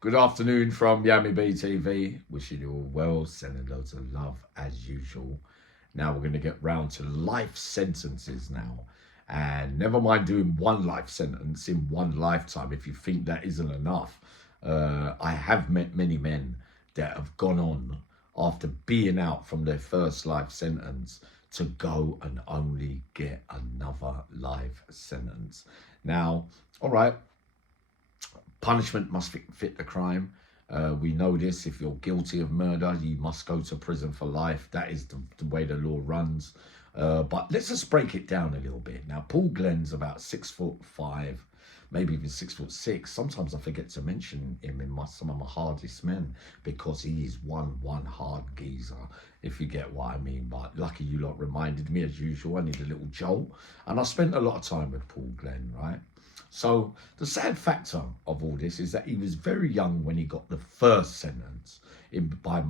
Good afternoon from Yami B TV. Wishing you all well, sending loads of love as usual. Now we're going to get round to life sentences now. And never mind doing one life sentence in one lifetime if you think that isn't enough. I have met many men that have gone on after being out from their first life sentence to go and only get another life sentence. Now, all right, punishment must fit the crime. We know this. If you're guilty of murder, you must go to prison for life. That is the way the law runs. But let's just break it down a little bit. Now, Paul Glen's about 6'5", maybe even 6'6". Sometimes I forget to mention him in some of my hardest men because he is one hard geezer, if you get what I mean. But lucky you lot reminded me as usual. I need a little jolt, and I spent a lot of time with Paul Glen, right? So the sad factor of all this is that he was very young when he got the first sentence. By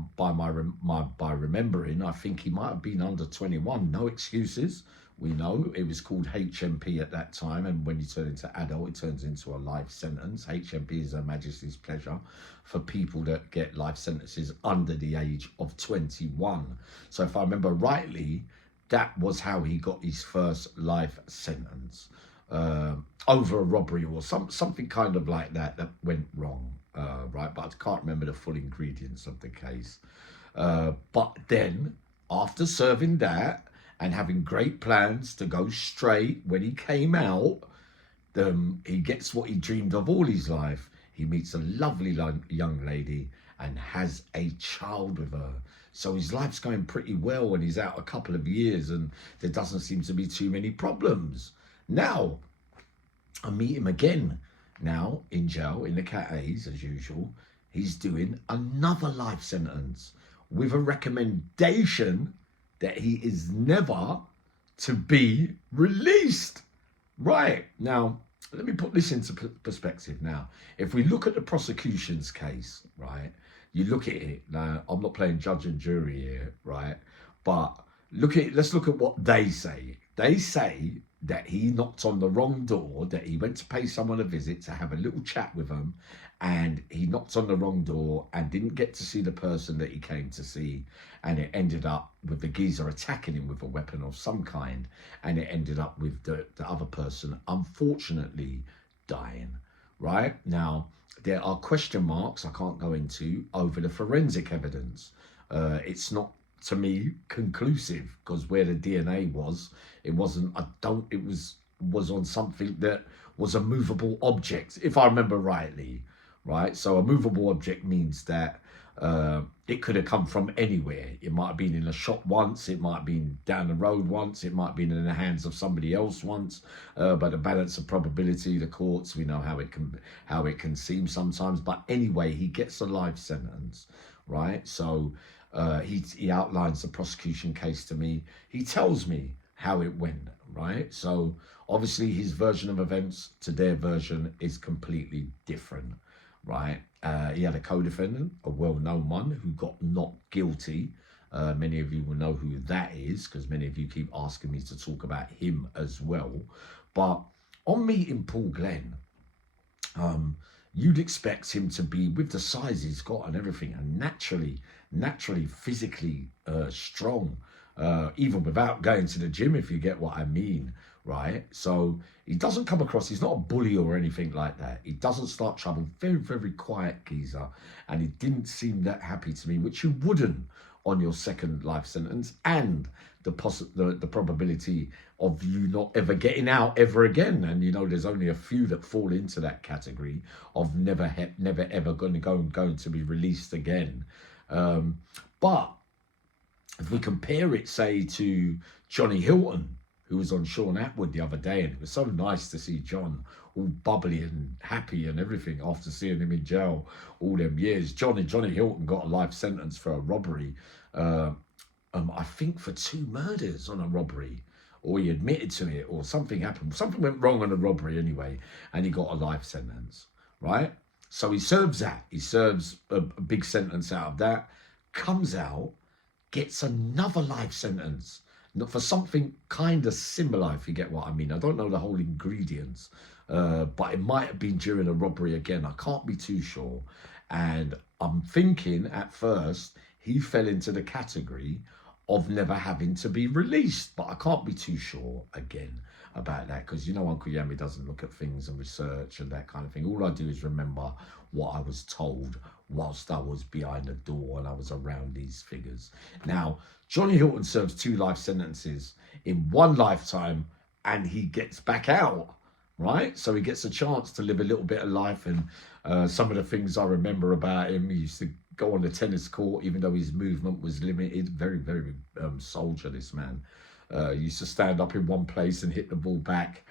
remembering, I think he might have been under 21. No excuses. We know it was called HMP at that time, and when you turn into adult, it turns into a life sentence. HMP is Her Majesty's pleasure for people that get life sentences under the age of 21. So if I remember rightly, that was how he got his first life sentence. Over a robbery or something kind of like that went wrong, right? But I can't remember the full ingredients of the case. But then, after serving that and having great plans to go straight when he came out, he gets what he dreamed of all his life. He meets a lovely young lady and has a child with her. So his life's going pretty well and he's out a couple of years and there doesn't seem to be too many problems. Now, I meet him again now in jail in the Cat A's as usual. He's doing another life sentence with a recommendation that he is never to be released. Right, now, let me put this into perspective now. If we look at the prosecution's case, right, you look at it, now I'm not playing judge and jury here, right, but let's look at what they say. They say that he knocked on the wrong door, that he went to pay someone a visit to have a little chat with them, and he knocked on the wrong door and didn't get to see the person that he came to see, and it ended up with the geezer attacking him with a weapon of some kind, and it ended up with the other person unfortunately dying. Right now, there are question marks I can't go into over the forensic evidence. It's not, to me, conclusive, because where the DNA was, it wasn't, it was on something that was a movable object, if I remember rightly, right? So a movable object means that it could have come from anywhere. It might have been in a shop once, it might have been down the road once, it might have been in the hands of somebody else once. But the balance of probability, the courts, we know how it can seem sometimes. But anyway, he gets a life sentence, right? So he outlines the prosecution case to me. He tells me how it went, right? So obviously his version of events to their version is completely different, right? He had a co-defendant, a well-known one, who got not guilty. Many of you will know who that is because many of you keep asking me to talk about him as well. But on meeting Paul Glen, you'd expect him to be, with the size he's got and everything, and naturally physically strong, even without going to the gym, if you get what I mean, right? So he doesn't come across, he's not a bully or anything like that. He doesn't start trouble. Very quiet geezer, and he didn't seem that happy to me, which you wouldn't on your second life sentence, and the probability of you not ever getting out ever again. And you know, there's only a few that fall into that category of never ever going to be released again. But if we compare it, say, to Johnny Hilton, who was on Sean Atwood the other day, and it was so nice to see John all bubbly and happy and everything after seeing him in jail all them years. Johnny Hilton got a life sentence for a robbery, I think for 2 murders on a robbery, or he admitted to it, or something happened. Something went wrong on a robbery anyway, and he got a life sentence, right? So he serves that. He serves a big sentence out of that, comes out, gets another life sentence for something kind of similar, if you get what I mean. I don't know the whole ingredients but it might have been during a robbery again. I can't be too sure. And I'm thinking at first he fell into the category of never having to be released, but I can't be too sure again about that, because you know Uncle Yami doesn't look at things and research and that kind of thing. All I do is remember what I was told whilst I was behind the door and I was around these figures. Now, Johnny Hilton serves 2 life sentences in one lifetime and he gets back out, right? So he gets a chance to live a little bit of life. And some of the things I remember about him, he used to go on the tennis court, even though his movement was limited. Very, very soldier, this man. He used to stand up in one place and hit the ball back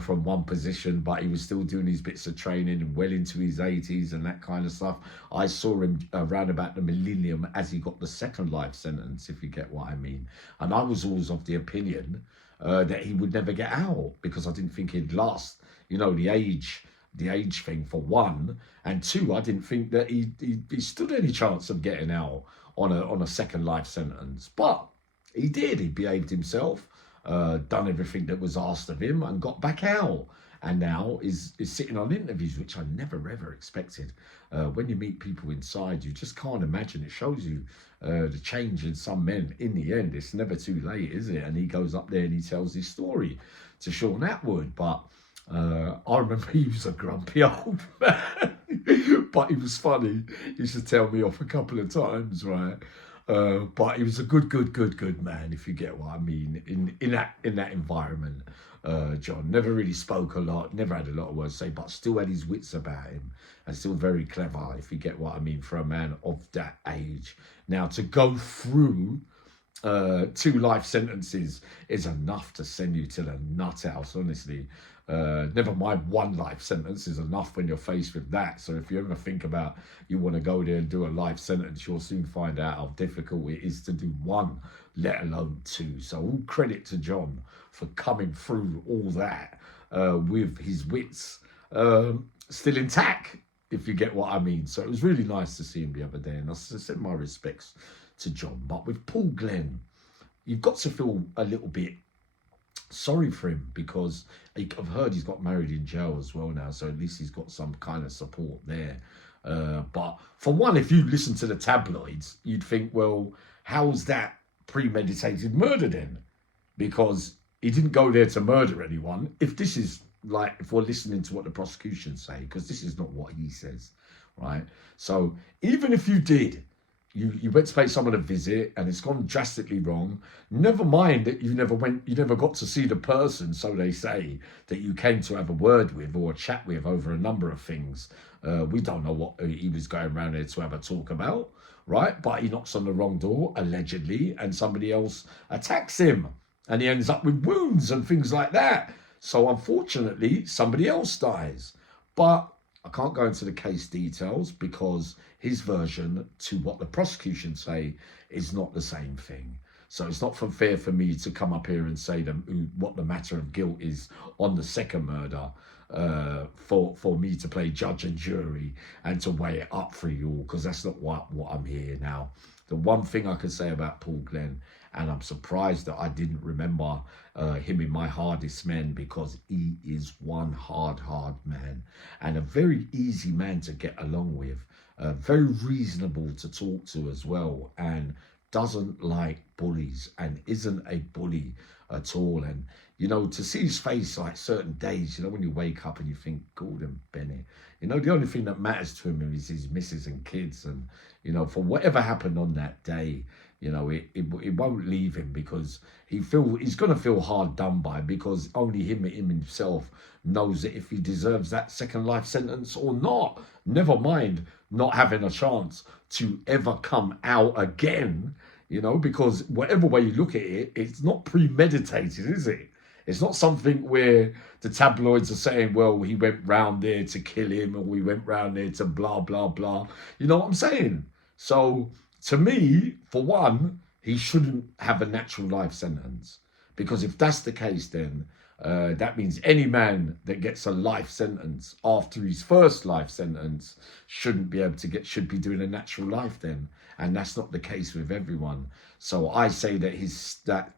from one position, but he was still doing his bits of training well into his 80s and that kind of stuff. I saw him around about the millennium as he got the 2nd life sentence, if you get what I mean. And I was always of the opinion that he would never get out, because I didn't think he'd last, you know, the age thing for one, and two, I didn't think that he stood any chance of getting out on a 2nd life sentence. But he did. He behaved himself, done everything that was asked of him, and got back out. And now is sitting on interviews, which I never ever expected. When you meet people inside, you just can't imagine. It shows you the change in some men. In the end, it's never too late, is it? And he goes up there and he tells his story to Sean Atwood. But I remember he was a grumpy old man, but he was funny. He used to tell me off a couple of times, right? But he was a good man, if you get what I mean, in that environment. John never really spoke a lot, never had a lot of words to say, but still had his wits about him, and still very clever, if you get what I mean, for a man of that age. Now, to go through 2 life sentences is enough to send you to the nut house, honestly. Never mind 1 life sentence is enough when you're faced with that. So if you ever think about you want to go there and do a life sentence, you'll soon find out how difficult it is to do 1, let alone 2. So all credit to John for coming through all that with his wits still intact, if you get what I mean. So it was really nice to see him the other day, and I send my respects to John. But with Paul Glen, you've got to feel a little bit sorry for him, because I've heard he's got married in jail as well now, so at least he's got some kind of support there. But for one, if you listen to the tabloids, you'd think, well, how's that premeditated murder then? Because he didn't go there to murder anyone. If this is like, if we're listening to what the prosecution say, because this is not what he says, right? So even if you did, you went to pay someone a visit and it's gone drastically wrong, never mind that you never got to see the person, so they say, that you came to have a word with or a chat with over a number of things. We don't know what he was going around there to have a talk about, right? But he knocks on the wrong door, allegedly, and somebody else attacks him and he ends up with wounds and things like that. So unfortunately, somebody else dies. But I can't go into the case details, because his version to what the prosecution say is not the same thing. So it's not fair for me to come up here and say what the matter of guilt is on the 2nd murder, for me to play judge and jury and to weigh it up for you all, because that's not what I'm here now. The one thing I can say about Paul Glen, and I'm surprised that I didn't remember him in my hardest men, because he is one hard man, and a very easy man to get along with, very reasonable to talk to as well, and doesn't like bullies and isn't a bully at all. And you know, to see his face like certain days, you know, when you wake up and you think, Gordon Bennett, you know, the only thing that matters to him is his missus and kids. And, you know, for whatever happened on that day, you know, it won't leave him, because he's going to feel hard done by, because only him himself knows that if he deserves that 2nd life sentence or not. Never mind not having a chance to ever come out again, you know, because whatever way you look at it, it's not premeditated, is it? It's not something where the tabloids are saying, well, he went round there to kill him, or we went round there to blah, blah, blah. You know what I'm saying? So to me, for one, he shouldn't have a natural life sentence, because if that's the case, then that means any man that gets a life sentence after his 1st life sentence should be doing a natural life then. And that's not the case with everyone. So I say that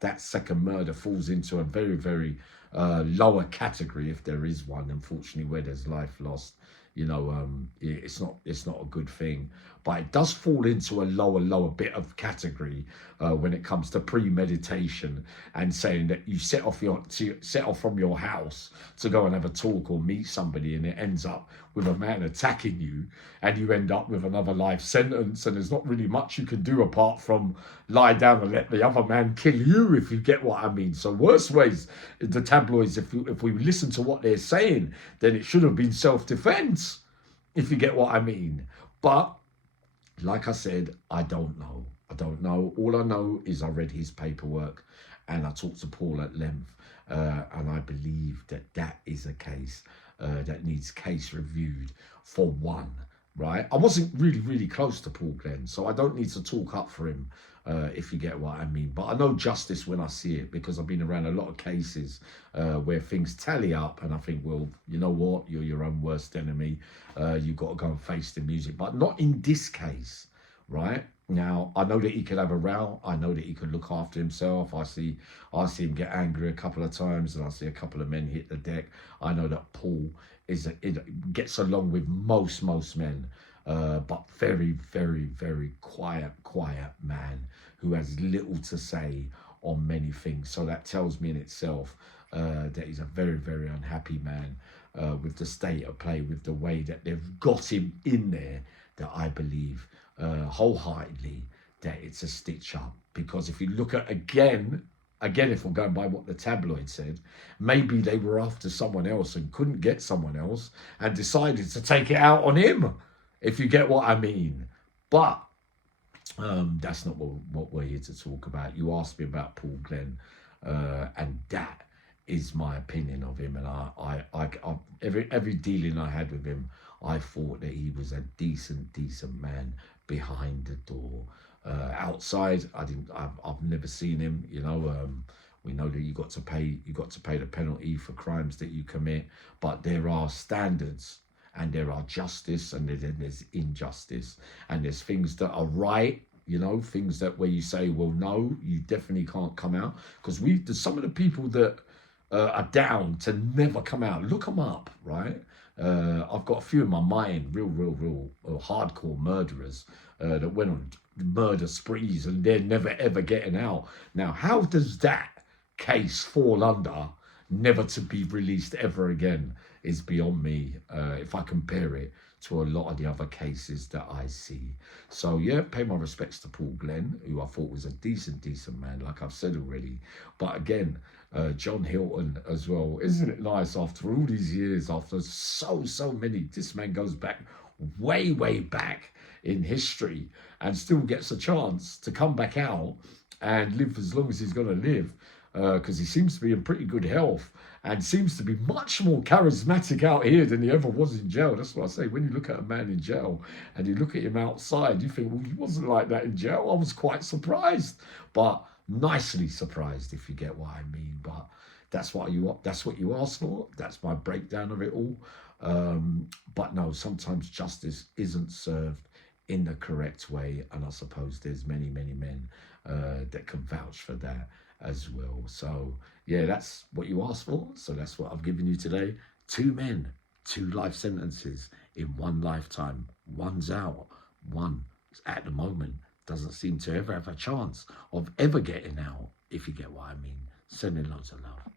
that 2nd murder falls into a very, very lower category, if there is one, unfortunately, where there's life lost. It's not a good thing, but it does fall into a lower bit of category when it comes to premeditation and saying that you set off from your house to go and have a talk or meet somebody, and it ends up with a man attacking you, and you end up with another life sentence, and there's not really much you can do apart from lie down and let the other man kill you, if you get what I mean. So worst ways, the tabloids, if we listen to what they're saying, then it should have been self-defense, if you get what I mean. But like I said, I don't know. All I know is I read his paperwork and I talked to Paul at length, and I believe that is a case that needs case reviewed for one, right? I wasn't really close to Paul Glen, so I don't need to talk up for him, if you get what I mean. But I know justice when I see it, because I've been around a lot of cases where things tally up, and I think, well, you know what? You're your own worst enemy. You've got to go and face the music. But not in this case, right? Now, I know that he could have a row. I know that he could look after himself. I see him get angry a couple of times, and I see a couple of men hit the deck. I know that Paul gets along with most men, but very quiet man who has little to say on many things. So that tells me in itself that he's a very unhappy man with the state of play, with the way that they've got him in there, that I believe wholeheartedly that it's a stitch up. Because if you look at again, if we're going by what the tabloid said, maybe they were after someone else and couldn't get someone else and decided to take it out on him, if you get what I mean. But that's not what we're here to talk about. You asked me about Paul Glen, and that is my opinion of him. And I every dealing I had with him, I thought that he was a decent man behind the door. Outside, I've never seen him. We know that you got to pay the penalty for crimes that you commit, but there are standards, and there are justice, and then there's injustice, and there's things that are right. Things that where you say, well, no, you definitely can't come out, because there's some of the people that are down to never come out. Look them up, right? I've got a few in my mind, real hardcore murderers that went on murder sprees, and they're never ever getting out. Now, how does that case fall under never to be released ever again is beyond me, if I compare it to a lot of the other cases that I see. So yeah, pay my respects to Paul Glen, who I thought was a decent man, like I've said already. But again, John Hilton as well. Isn't it nice, after all these years, after so many, this man goes back way back in history and still gets a chance to come back out and live as long as he's going to live, because he seems to be in pretty good health and seems to be much more charismatic out here than he ever was in jail. That's what I say. When you look at a man in jail and you look at him outside, you think, well, he wasn't like that in jail. I was quite surprised, but nicely surprised, if you get what I mean. But that's what you asked for. That's my breakdown of it all. But no, sometimes justice isn't served in the correct way, and I suppose there's many men that can vouch for that as well. So yeah, that's what you asked for, so that's what I've given you today. 2 men, 2 life sentences in one lifetime. One's out, one at the moment doesn't seem to ever have a chance of ever getting out, if you get what I mean. Sending loads of love.